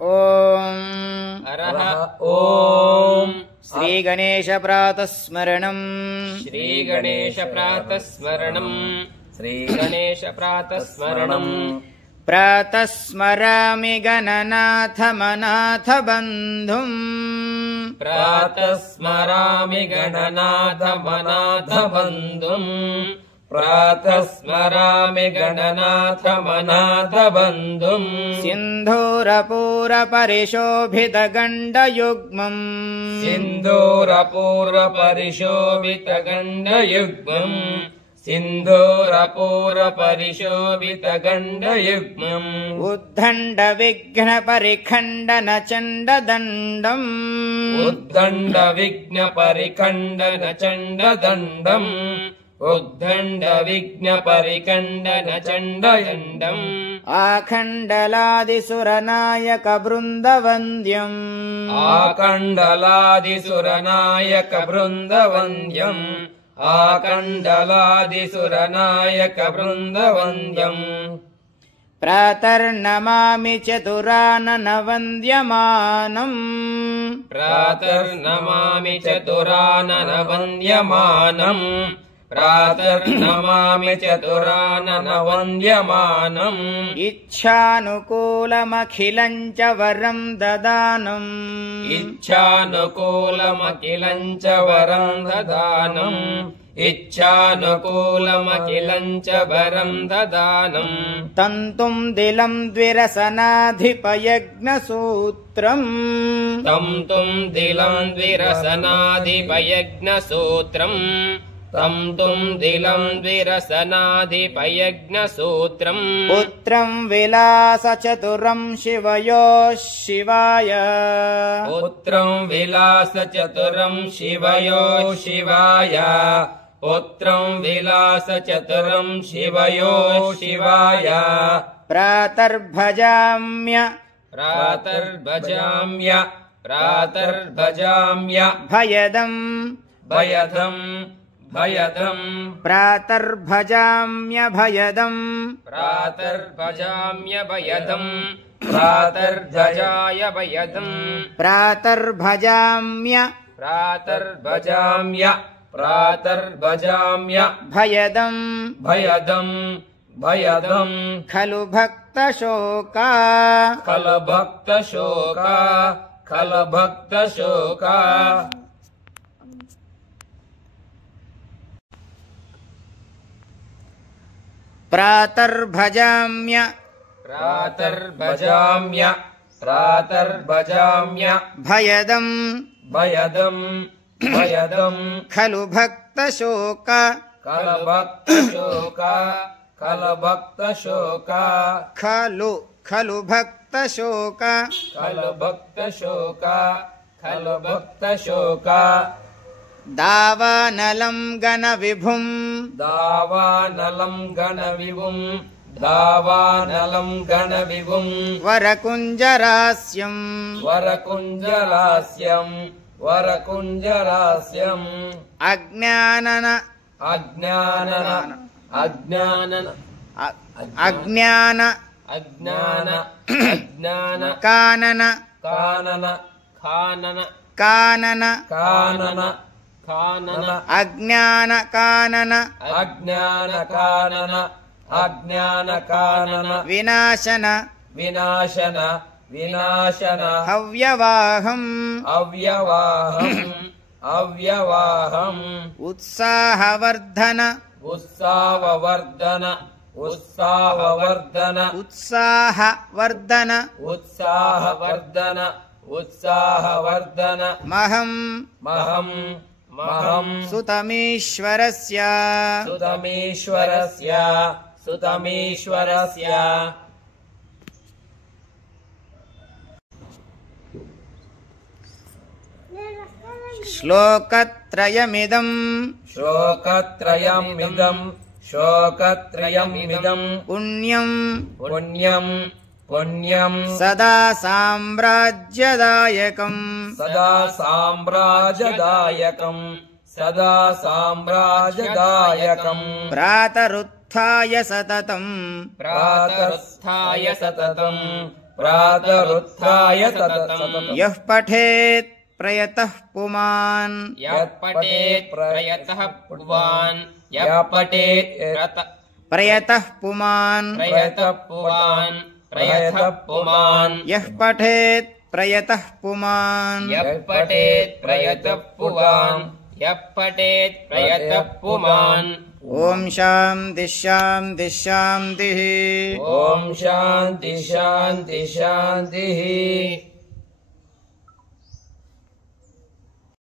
ಓಂ ಹರಃ ಓಂ ಶ್ರೀ ಗಣೇಶ ಪ್ರಾತಸ್ಮರಣಂ ಶ್ರೀ ಗಣೇಶ ಪ್ರಾತಸ್ಮರಣಂ ಶ್ರೀ ಗಣೇಶ ಪ್ರಾತಸ್ಮರಣಂ ಪ್ರಾತಸ್ಮರಾಮಿ ಗಣನಾಥಮನಾಥ ಬಂಧುಂ ಪ್ರಾತಸ್ಮರಾಮಿ ಗಣನಾಥಮನಾಥ ಬಂಧುಂ ಪ್ರಾತಸ್ಮರಾಮಿ ಗಣನಾಥಮನಾಥ ಬಂಧುಂ ಸಿಂಧೂರಪೂರ ಪರಿಶೋಭಿತ ಗಂಡಯುಗ್ಮಂ ಸಿಂಧೂರಪೂರ ಪರಿಶೋಭಿತ ಗಂಡಯುಗ್ಮಂ ಸಿಂಧೂರಪೂರ ಪರಿಶೋಭಿತ ಗಂಡಯುಗ್ಮಂ ಉದ್ದಂಡ ವಿಘ್ನ ಪರಿಖಂಡನ ಚಂಡದಂಡಂ ಉದ್ದಂಡ ವಿಘ್ನ ಪರಿಖಂಡನ ಚಂಡದಂಡಂ ಉದ್ದಂಡ ವಿಘ್ನ ಪರಿಖಂಡನ ಚಂಡದಂಡಂ ಆಖಂಡಲಾದಿಸುರನಾಯಕ ಬೃಂದವಂದ್ಯಂ ಆಖಂಡಲಾದಿಸುರನಾಯಕ ಬೃಂದವಂದ್ಯಂ ಆಖಂಡಲಾದಿಸುರನಾಯಕ ಬೃಂದವಂದ್ಯಂ ಪ್ರಾತರ್ನಮಾಮಿ ಚತುರಾನನ ವಂದ್ಯಮಾನಂ ಪ್ರಾತರ್ನಮಾಮಿ ಚತುರಾನನ ವಂದ್ಯಮಾನಂ ಪ್ರಾತರ್ನಮಾಮಿ ಚತುರಾನನ ವಂದ್ಯಮಾನಂ ಇಚ್ಛಾನುಕೂಲಮಖಿಲಂ ಚ ವರಂ ದದಾನಂ ಇಚ್ಛಾನುಕೂಲಮಖಿಲಂ ಚ ವರಂ ದದಾನಂ ಇಚ್ಛಾನುಕೂಲಮಖಿಲಂ ಚ ವರಂ ದದಾನಂ ತಂತುಂ ದಿಲಂ ದ್ವಿರಸನಾಧಿಪಯಜ್ಞಸೂತ್ರಂ ತಂತುಂ ದಿಲಂ ದ್ವಿರಸನಾಧಿಪಯಜ್ಞಸೂತ್ರಂ ತಂತುಂ ದಿಲಂ ದ್ವಿರಸನಾಧಿಪಯಜ್ಞಸೂತ್ರಂ ಪುತ್ರಂ ವಿಲಾಸ ಚತುರಂ ಶಿವಯೋಃ ಶಿವಾಯ ಪುತ್ರಂ ವಿಲಾಸ ಚತುರಂ ಶಿವಯೋಃ ಶಿವಾಯ ಪುತ್ರಂ ವಿಲಾಸ ಚತುರಂ ಶಿವಯೋಃ ಶಿವಾಯ ಪ್ರಾತರ್ಭಜಾಮ್ಯ ಪ್ರಾತರ್ಭಜಾಮ್ಯ ಪ್ರಾತರ್ಭಜಾಮ್ಯ ಭಯದಂ ಭಯದಂ ಭಯದಂ ಪ್ರಾತರ್ಭಜಾಮ್ಯ ಭಯದಂ ಪ್ರಾತರ್ಭಜಾಮ್ಯ ಭಯದಂ ಪ್ರಾತರ್ಭಜಾಯ ಭಯದಂ ಪ್ರಾತರ್ಭಜಾಮ್ಯ ಪ್ರಾತರ್ಭಜಾಮ್ಯ ಪ್ರಾತರ್ಭಜಾಮ್ಯ ಭಯದಂ ಭಯದಂ ಭಯದಂ ಖಲು ಭಕ್ತಶೋಕ ಖಲಭಕ್ತಶೋಕ ಖಲಭಕ್ತಶೋಕ ಪ್ರಾತರ್ಭಜಾಮ್ಯ ಪ್ರಾತರ್ಭಜಾಮ್ಯ ಪ್ರಾತರ್ಭಜಾಮ್ಯ ಭಯದಂ ಭಯದಂ ಭಯದಂ ಖಲು ಭಕ್ತಶೋಕ ಖಲಭಕ್ತಶೋಕ ಖಲಭಕ್ತಶೋಕ ಖಲು ಖಲು ಭಕ್ತಶೋಕ ಖಲಭಕ್ತಶೋಕ ಖಲಭಕ್ತಶೋಕ ದಾವಾನಲಂ ಗಣ ವಿಭುಂ ದಾವಾನಲಂ ಗಣವಿಭುಂ ದಾವಾನಲಂ ಗಣವಿಭುಂ ವರಕುಂಜರಾಸ್ಯಂ ವರಕುಂಜಲಾಸ್ಯಂ ವರಕುಂಜರಾಸ್ಯಂ ಅಜ್ಞಾನನ ಅಜ್ಞಾನನ ಅಜ್ಞಾನನ ಅಜ್ಞಾನ ಅಜ್ಞಾನ ಅಜ್ಞಾನ ಕಾನನ ಕಾನನ ಕಾನನ ಕಾನನ ಕಾನನ ಕಾನನ ಅಜ್ಞಾನ ಕಾನನ ಅಜ್ಞಾನ ಕಾನನ ಅಜ್ಞಾನ ಕಾನನ ವಿನಾಶನ ವಿನಾಶನ ವಿನಾಶನ ಹವ್ಯವಾಹಂ ಅವ್ಯವಾಹಂ ಅವ್ಯವಾಹಂ ಉತ್ಸಾಹವರ್ಧನ ಉತ್ಸಾಹವರ್ಧನ ಉತ್ಸಾಹವರ್ಧನ ಉತ್ಸಾಹವರ್ಧನ ಉತ್ಸಾಹವರ್ಧನ ಉತ್ಸಾಹವರ್ಧನ ಮಹಂ ಮಹಂ ಮಹಂ ಸುತಮೀಶ್ವರಸ್ಯ ಸುತಮೀಶ್ವರಸ್ಯ ಸುತಮೀಶ್ವರಸ್ಯ ಶ್ಲೋಕತ್ರಯಮಿದಂ ಶ್ಲೋಕತ್ರಯಮಿದಂ ಶ್ಲೋಕತ್ರಯಮಿದಂ ಪುಣ್ಯಂ ಪುಣ್ಯಂ ಪುಣ್ಯಂ ಸದಾ ಸಾಮ್ರಾಜ್ಯದಾಯಕಂ ಸದಾ ಸಾಮ್ರಾಜ್ಯದಾಯಕಂ ಸದಾ ಸಾಮ್ರಾಜ್ಯದಾಯಕಂ ಪ್ರಾತರುತ್ಥಾಯ ಸತತಂ ಪ್ರಾತರುತ್ಥಾಯ ಸತತಂ प्रातरुत्थाय सततम् यः पठेत् प्रयतः पुमान् यः पठेत् प्रयतः पुमान् यः पठेत् प्रयतः पुमान् प्रयतः पुमान् प्रयतः पुमान् यः पठेत् प्रयतः पुमान् यः पठेत् प्रयतः पुमान् यः पठेत् प्रयतः पुमान् ॐ शान्ति शान्ति शान्तिः ॐ शान्ति शान्ति शान्तिः